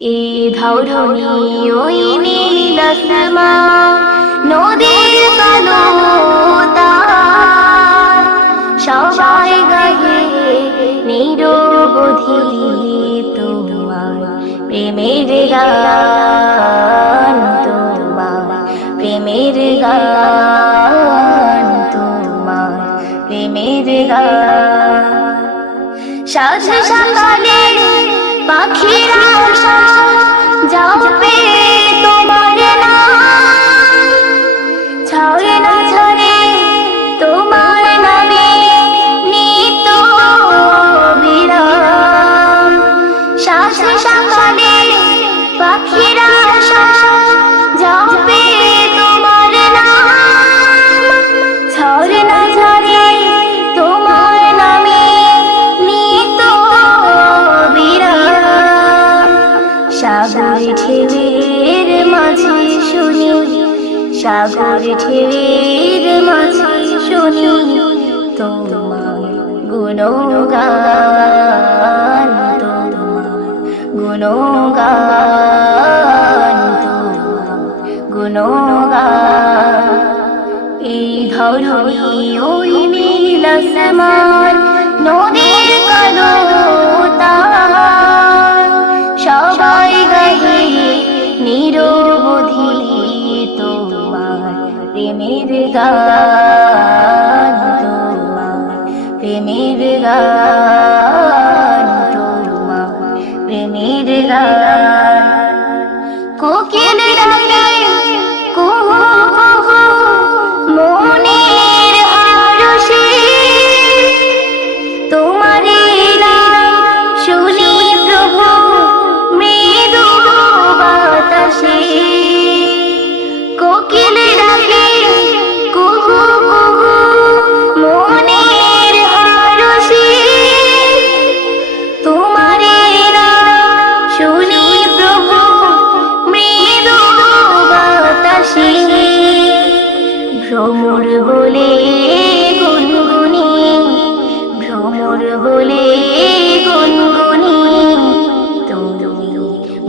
এই ধরণী ওই নীল নদীর কালো তার সবাই গাহে নিরবধি তোমার প্রেমের গান তোমার, প্রেমের গান তোমার, প্রেমের গান। সাথে সকালে সাগর ঢেউয়ের মাঝে শুনি সাগর ঢেউয়ের মাঝে শুনি তোমার গুণগান। গুণগান গুণগান এই ধরণী ওই নীল আসমান নদীর কালো সবাই গাহে নিরবধি তোমার, প্রেমের গান প্রেমের গান। কোকিল ডাকে ভ্রমর বলে, গুনগুনি, তুমি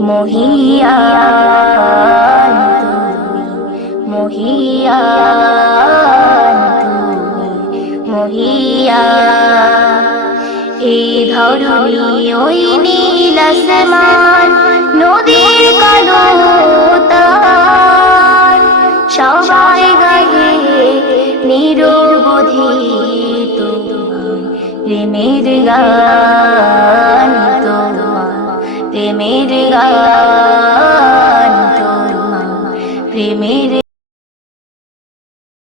মহিয়ান তুমি মহিয়ান তুমি মহিয়ান এই ধরণী ওই নীল আসমান, নদীর কালো সবাই গায়ে নিরবধি প্রেমের গান তোমার প্রেমের গান